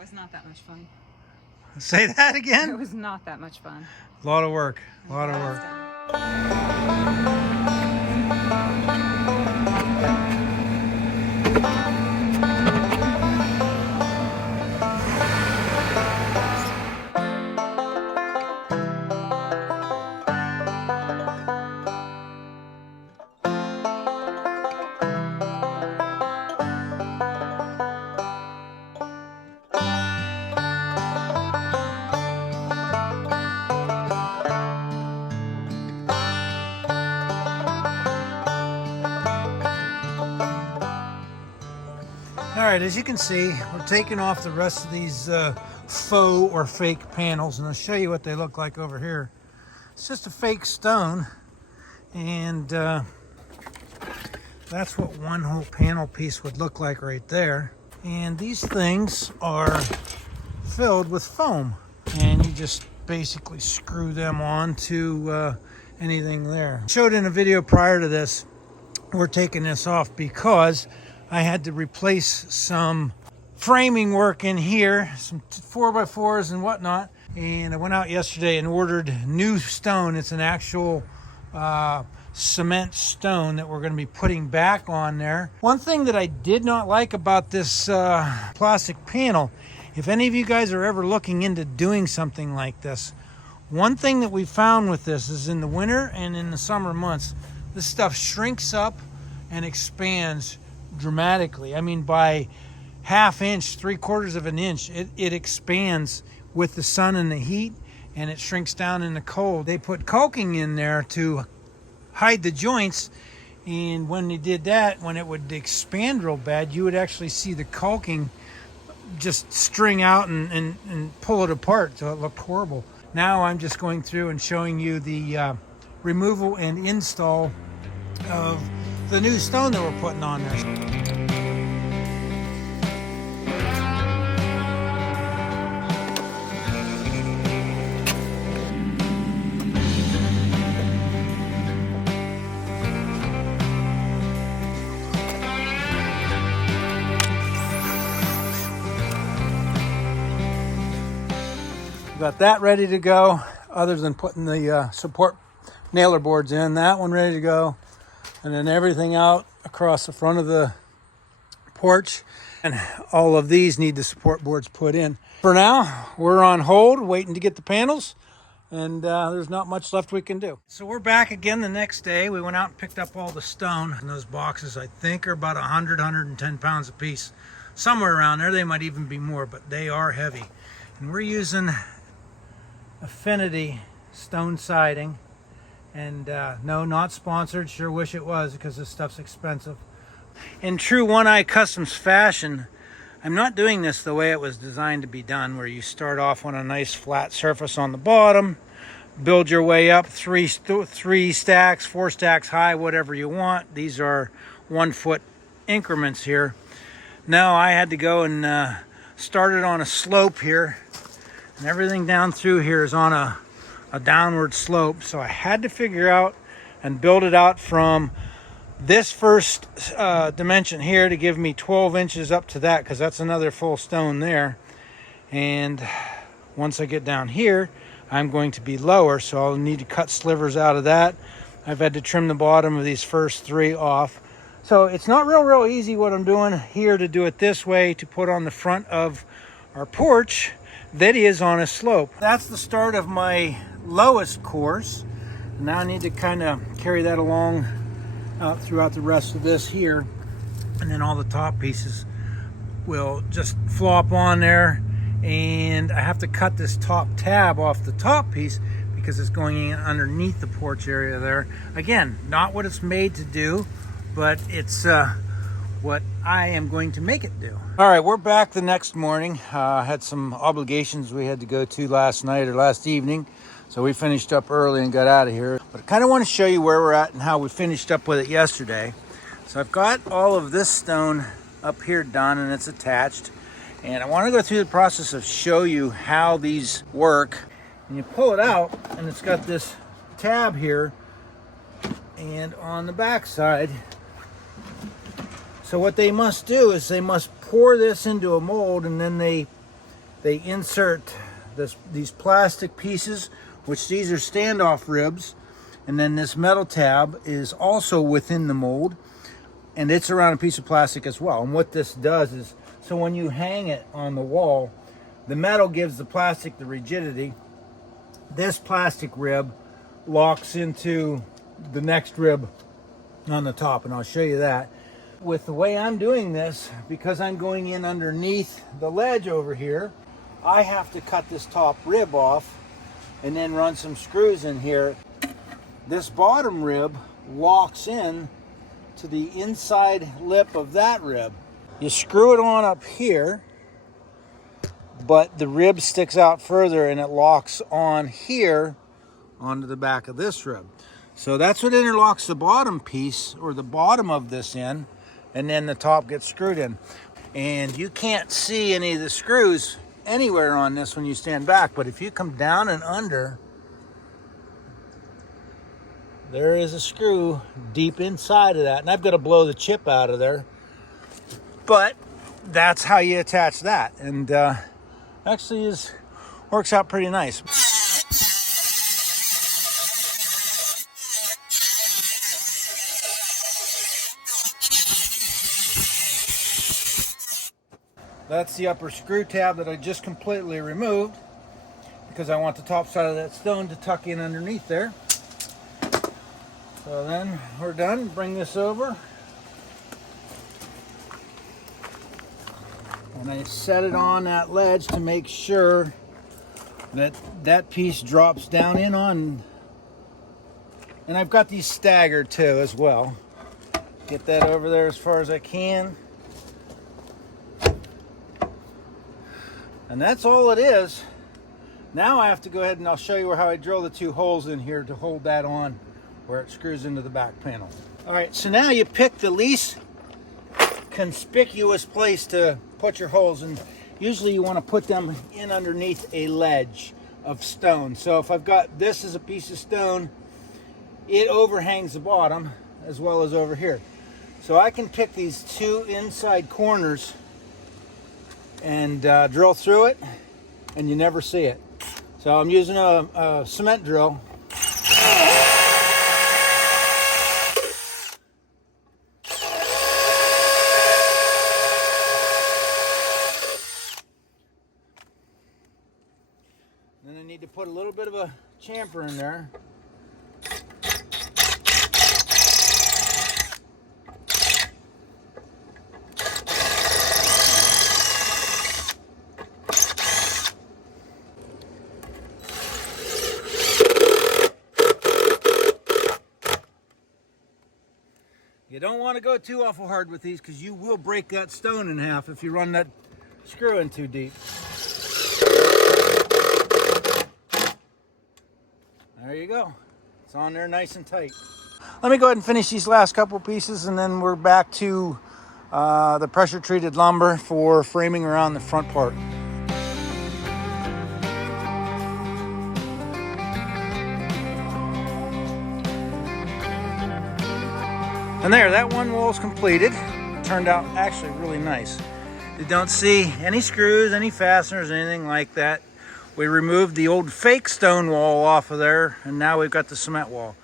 It was not that much fun. Say that again? It was not that much fun. A lot of work. A lot of work. All right, as you can see, we're taking off the rest of these faux or fake panels, and I'll show you what they look like over here. It's just a fake stone, and that's what one whole panel piece would look like right there. And these things are filled with foam, and you just basically screw them on to anything there. I showed in a video prior to this, we're taking this off because I had to replace some framing work in here, some 4x4s and whatnot. And I went out yesterday and ordered new stone. It's an actual cement stone that we're going to be putting back on there. One thing that I did not like about this plastic panel, if any of you guys are ever looking into doing something like this, one thing that we found with this is in the winter and in the summer months, this stuff shrinks up and expands dramatically. I mean, by half inch, 3/4 of an inch, it expands with the sun and the heat, and it shrinks down in the cold. They put caulking in there to hide the joints, and when they did that, when it would expand real bad, you would actually see the caulking just string out and pull it apart, so it looked horrible. Now I'm just going through and showing you the removal and install of the new stone that we're putting on there. Got that ready to go, other than putting the support nailer boards in. That one ready to go. And then everything out across the front of the porch. And all of these need the support boards put in. For now, we're on hold, waiting to get the panels. And there's not much left we can do. So we're back again the next day. We went out and picked up all the stone. And those boxes, I think, are about 110 pounds a piece. Somewhere around there. They might even be more, but they are heavy. And we're using Affinity stone siding. And no, not sponsored. Sure wish it was, because this stuff's expensive. In true One Eye Customs fashion, I'm not doing this the way it was designed to be done, where you start off on a nice flat surface on the bottom, build your way up three stacks, 4 stacks high, whatever you want. These are 1 foot increments here. No, I had to go and start it on a slope here, and everything down through here is on a downward slope. So I had to figure out and build it out from this first dimension here to give me 12 inches up to that, because that's another full stone there. And once I get down here, I'm going to be lower, so I'll need to cut slivers out of that. I've had to trim the bottom of these first 3 off. So it's not real easy what I'm doing here to do it this way, to put on the front of our porch that is on a slope. That's the start of my lowest course. Now I need to kind of carry that along out throughout the rest of this here, and then all the top pieces will just flop on there. And I have to cut this top tab off the top piece because it's going in underneath the porch area there. Again, not what it's made to do, but it's what I am going to make it do. All right, we're back the next morning. Had some obligations we had to go to last night or last evening, so we finished up early and got out of here. But I kind of want to show you where we're at and how we finished up with it yesterday. So I've got all of this stone up here done, and it's attached. And I want to go through the process of show you how these work. And you pull it out, and it's got this tab here, and on the back side. So what they must do is they must pour this into a mold, and then they they insert these plastic pieces, which these are standoff ribs, and then this metal tab is also within the mold, and it's around a piece of plastic as well. And what this does is, so when you hang it on the wall, the metal gives the plastic the rigidity. This plastic rib locks into the next rib on the top, and I'll show you that. With the way I'm doing this, because I'm going in underneath the ledge over here, I have to cut this top rib off and then run some screws in here. This bottom rib locks in to the inside lip of that rib. You screw it on up here, but the rib sticks out further and it locks on here onto the back of this rib. So that's what interlocks the bottom piece, or the bottom of this in, and then the top gets screwed in. And you can't see any of the screws anywhere on this when you stand back, but if you come down and under, there is a screw deep inside of that, and I've got to blow the chip out of there, but that's how you attach that. And actually works out pretty nice. That's the upper screw tab that I just completely removed because I want the top side of that stone to tuck in underneath there. So then we're done. Bring this over. And I set it on that ledge to make sure that that piece drops down in on. And I've got these staggered too as well. Get that over there as far as I can. And that's all it is. Now I have to go ahead and I'll show you how I drill the two holes in here to hold that on where it screws into the back panel. All right, so now you pick the least conspicuous place to put your holes, and usually you want to put them in underneath a ledge of stone. So if I've got this as a piece of stone, it overhangs the bottom as well as over here. So I can pick these two inside corners and drill through it, and you never see it. So I'm using a cement drill. Then I need to put a little bit of a chamfer in there. You don't want to go too awful hard with these because you will break that stone in half if you run that screw in too deep. There you go. It's on there nice and tight. Let me go ahead and finish these last couple pieces, and then we're back to the pressure treated lumber for framing around the front part. And there, that one wall is completed. It turned out actually really nice. You don't see any screws, any fasteners, anything like that. We removed the old fake stone wall off of there, and now we've got the cement wall.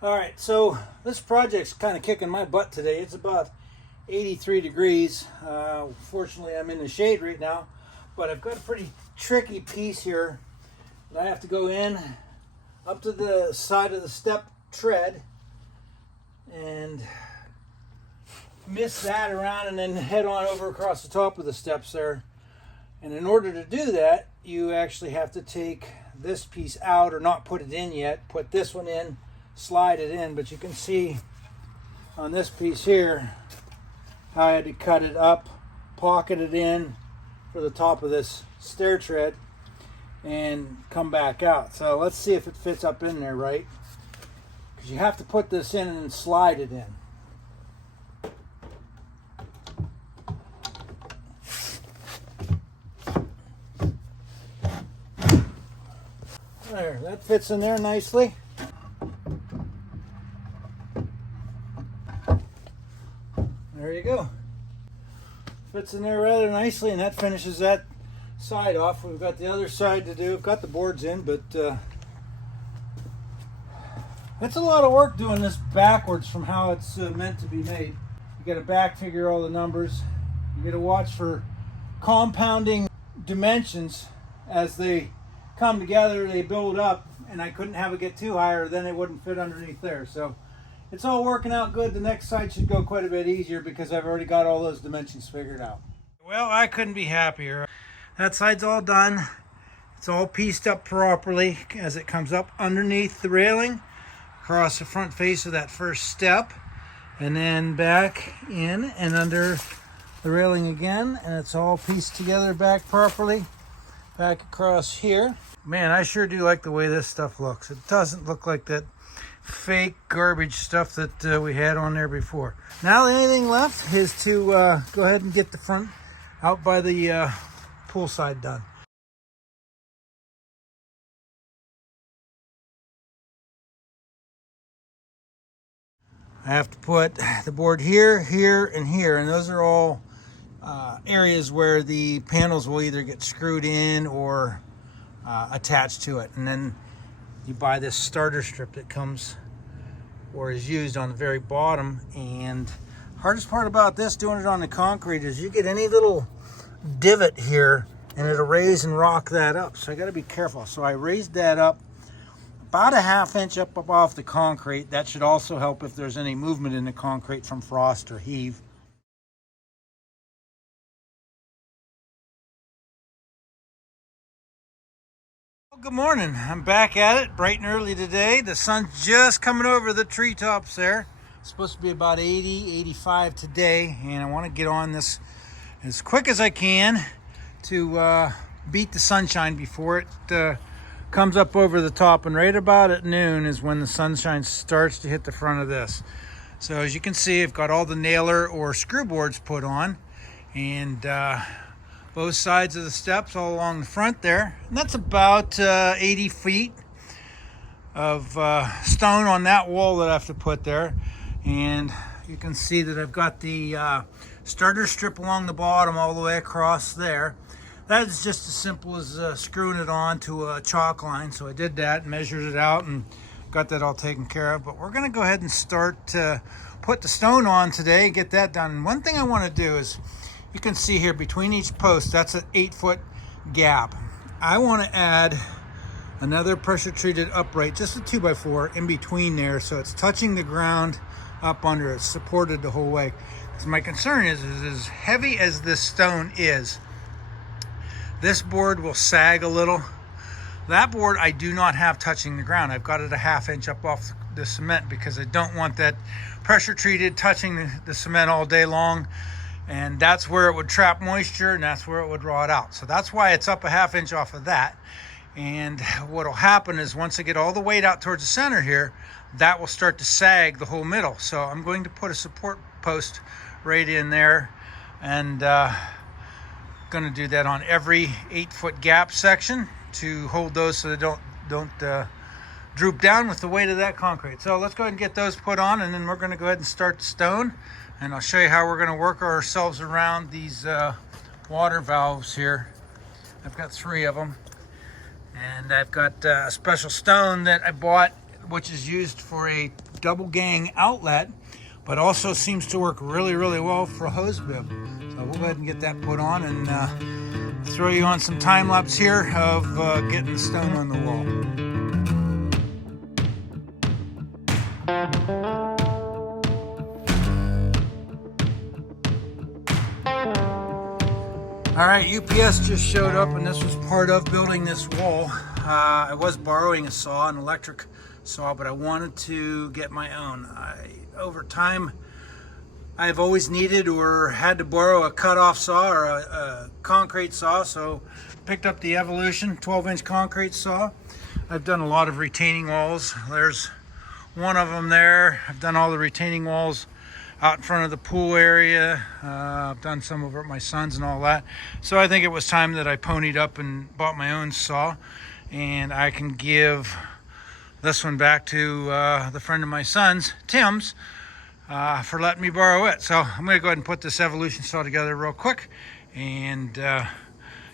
All right, so this project's kind of kicking my butt today. It's about 83 degrees. Fortunately, I'm in the shade right now, but I've got a pretty tricky piece here that I have to go in up to the side of the step tread and miss that around and then head on over across the top of the steps there. And in order to do that, you actually have to take this piece out, or not put it in yet, put this one in, slide it in. But you can see on this piece here, how I had to cut it up, pocket it in for the top of this stair tread, and come back out. So let's see if it fits up in there right, because you have to put this in and then slide it in. There, that fits in there nicely. There you go. Fits in there rather nicely, and that finishes that side off. We've got the other side to do. We've got the boards in, but it's a lot of work doing this backwards from how it's meant to be made. You got to back figure all the numbers. You got to watch for compounding dimensions as they come together, they build up, and I couldn't have it get too high or then it wouldn't fit underneath there. So it's all working out good. The next side should go quite a bit easier because I've already got all those dimensions figured out. Well, I couldn't be happier. That side's all done. It's all pieced up properly as it comes up underneath the railing, across the front face of that first step, and then back in and under the railing again, and it's all pieced together back properly, back across here. Man, I sure do like the way this stuff looks. It doesn't look like that fake garbage stuff that we had on there before. Now the only thing left is to go ahead and get the front out by the pool side done. I have to put the board here, here, and here, and those are all areas where the panels will either get screwed in or attached to it. And then you buy this starter strip that comes or is used on the very bottom. And hardest part about this, doing it on the concrete, is you get any little divot here and it'll raise and rock that up. So I got to be careful. So I raised that up about a 1/2 inch up off the concrete. That should also help if there's any movement in the concrete from frost or heave. Good morning. I'm back at it bright and early today. The sun's just coming over the treetops there. It's supposed to be about 80, 85 today, and I want to get on this as quick as I can to beat the sunshine before it comes up over the top. And right about at noon is when the sunshine starts to hit the front of this. So as you can see, I've got all the nailer or screw boards put on, and both sides of the steps all along the front there. And that's about 80 feet of stone on that wall that I have to put there. And you can see that I've got the starter strip along the bottom all the way across there. That is just as simple as screwing it on to a chalk line. So I did that, measured it out, and got that all taken care of. But we're going to go ahead and start to put the stone on today, get that done. And one thing I want to do is, you can see here between each post, that's an 8-foot gap. I want to add another pressure treated upright, just a 2x4 in between there, so it's touching the ground up under it, supported the whole way. So my concern is as heavy as this stone is, this board will sag a little. That board I do not have touching the ground. I've got it a 1/2 inch up off the cement because I don't want that pressure treated touching the cement all day long. And that's where it would trap moisture, and that's where it would rot out. So that's why it's up a 1/2 inch off of that. And what will happen is once I get all the weight out towards the center here, that will start to sag the whole middle. So I'm going to put a support post right in there, and going to do that on every 8-foot gap section to hold those so they don't droop down with the weight of that concrete. So let's go ahead and get those put on, and then we're going to go ahead and start the stone. And I'll show you how we're going to work ourselves around these water valves here. I've got 3 of them. And I've got a special stone that I bought, which is used for a double gang outlet, but also seems to work really, really well for a hose bib. So we'll go ahead and get that put on and throw you on some time lapse here of getting the stone on the wall. All right, UPS just showed up, and this was part of building this wall. I was borrowing a saw, an electric saw, but I wanted to get my own. Over time, I've always needed or had to borrow a cut-off saw or a concrete saw, so picked up the Evolution 12-inch concrete saw. I've done a lot of retaining walls. There's one of them there. I've done all the retaining walls out in front of the pool area. I've done some over at my son's and all that. So I think it was time that I ponied up and bought my own saw, and I can give this one back to the friend of my son's, Tim's, for letting me borrow it. So I'm going to go ahead and put this Evolution saw together real quick and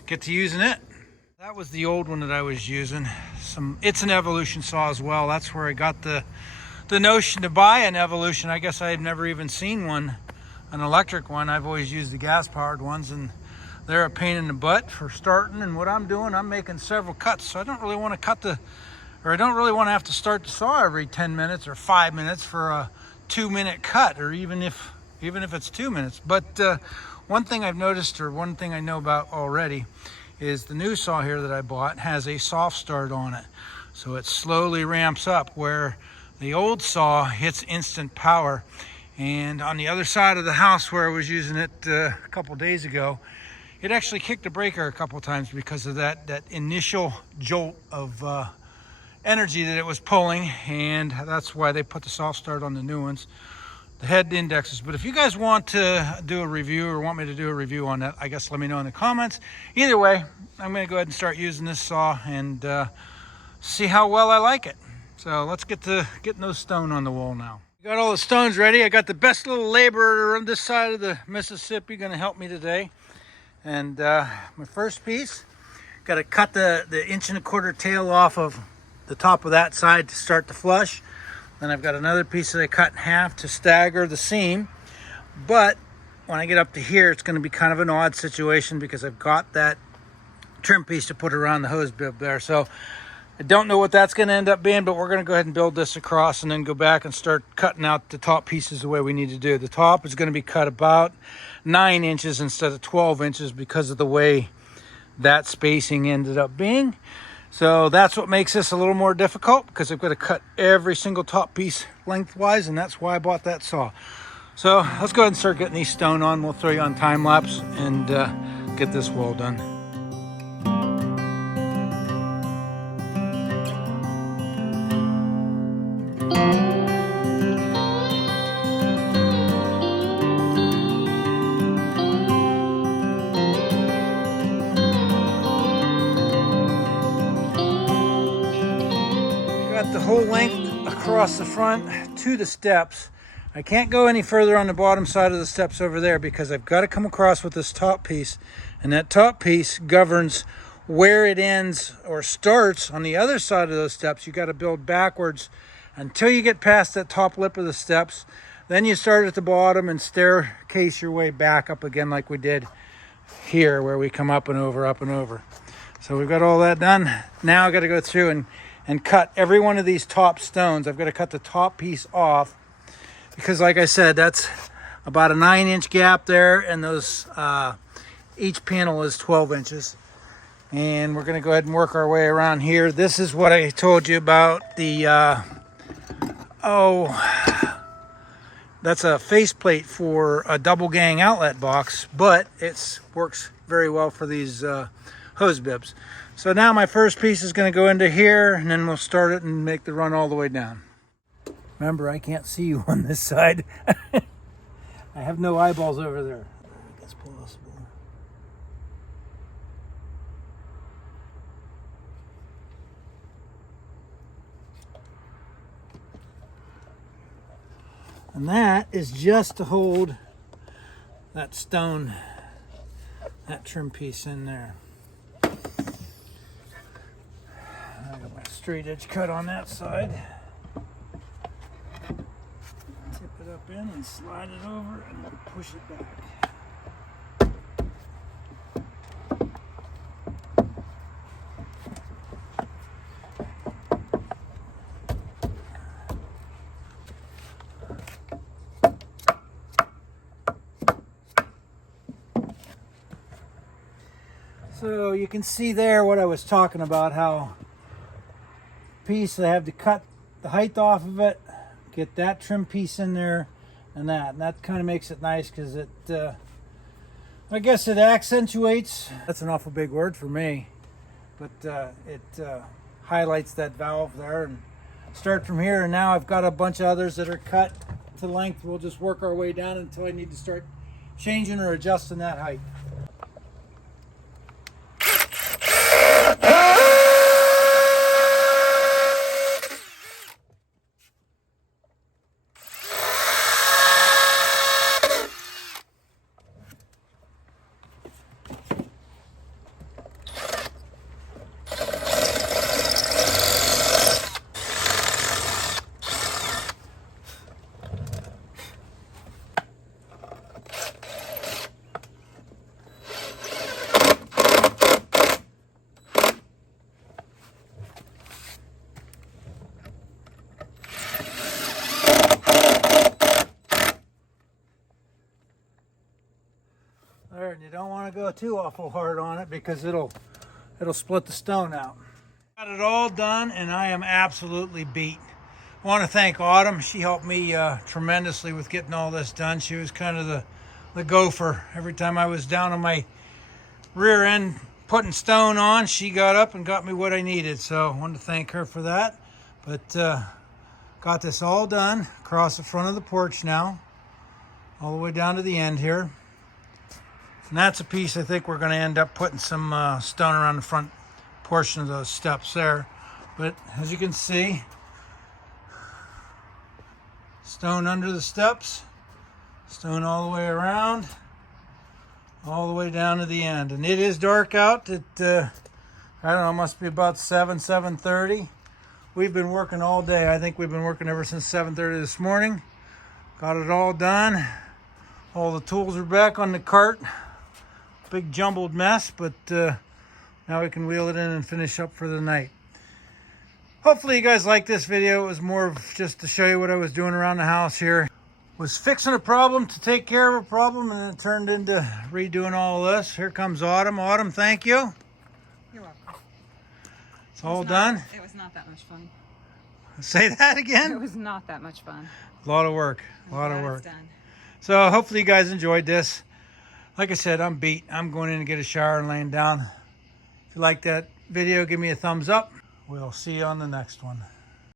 get to using it. That was the old one that I was using. It's an Evolution saw as well. That's where I got the notion to buy an Evolution. I guess I had never even seen one, an electric one. I've always used the gas-powered ones, and they're a pain in the butt for starting. And what I'm doing, I'm making several cuts, so I don't really want to I don't really want to have to start the saw every 10 minutes or 5 minutes for a 2-minute cut, or even if it's 2 minutes. But one thing I've noticed, or one thing I know about already, is the new saw here that I bought has a soft start on it, so it slowly ramps up, where the old saw hits instant power. And on the other side of the house where I was using it a couple days ago, it actually kicked the breaker a couple times because of that initial jolt of energy that it was pulling, and that's why they put the soft start on the new ones, the head indexes. But if you guys want to do a review or want me to do a review on that, I guess let me know in the comments. Either way, I'm going to go ahead and start using this saw and see how well I like it. So let's get to getting those stone on the wall now. Got all the stones ready. I got the best little laborer on this side of the Mississippi going to help me today. And my first piece, got to cut the 1.25-inch tail off of the top of that side to start the flush. Then I've got another piece that I cut in half to stagger the seam. But when I get up to here, it's going to be kind of an odd situation because I've got that trim piece to put around the hose bib there. So I don't know what that's going to end up being, but we're going to go ahead and build this across and then go back and start cutting out the top pieces the way we need to do. The top is going to be cut about 9 inches instead of 12 inches because of the way that spacing ended up being. So that's what makes this a little more difficult, because I've got to cut every single top piece lengthwise, and that's why I bought that saw. So let's go ahead and start getting these stone on. We'll throw you on time lapse and get this wall done. The whole length across the front to the steps. I can't go any further on the bottom side of the steps over there because I've got to come across with this top piece, and that top piece governs where it ends or starts on the other side of those steps. You got to build backwards until you get past that top lip of the steps. Then you start at the bottom and staircase your way back up again like we did here, where we come up and over, up and over. So we've got all that done. Now I've got to go through and cut every one of these top stones. I've got to cut the top piece off because, like I said, that's about a 9-inch gap there, and those each panel is 12 inches. And we're going to go ahead and work our way around here. This is what I told you about the that's a faceplate for a double gang outlet box, but it works very well for these hose bibs. So now my first piece is going to go into here, and then we'll start it and make the run all the way down. Remember, I can't see you on this side. I have no eyeballs over there. That's possible. And that is just to hold that stone, that trim piece in there. I got my straight edge cut on that side. Tip it up in and slide it over and then push it back. So you can see there what I was talking about, how piece I have to cut the height off of it, get that trim piece in there, and that kind of makes it nice because it I guess it accentuates, that's an awful big word for me, but it highlights that valve there. And start from here, and now I've got a bunch of others that are cut to length. We'll just work our way down until I need to start changing or adjusting that height. There, and you don't want to go too awful hard on it because it'll split the stone out. Got it all done, and I am absolutely beat. I want to thank Autumn. She helped me tremendously with getting all this done. She was kind of the gopher. Every time I was down on my rear end putting stone on, she got up and got me what I needed. So I wanted to thank her for that. But got this all done across the front of the porch now, all the way down to the end here. And that's a piece I think we're going to end up putting some stone around the front portion of those steps there. But as you can see, stone under the steps, stone all the way around, all the way down to the end. And it is dark out at, I don't know, it must be about 7:30. We've been working all day. I think we've been working ever since 7:30 this morning. Got it all done. All the tools are back on the cart. Big jumbled mess, but now we can wheel it in and finish up for the night. Hopefully you guys like this video. It was more of just to show you what I was doing around the house here. Was fixing a problem to take care of a problem, and it turned into redoing all of this. Here comes Autumn. Autumn, thank you. You're welcome. It's all done. It was not that much fun. Say that again. It was not that much fun. A lot of work. A lot of Glad work. it's done. So hopefully you guys enjoyed this. Like I said, I'm beat. I'm going in to get a shower and laying down. If you like that video, give me a thumbs up. We'll see you on the next one.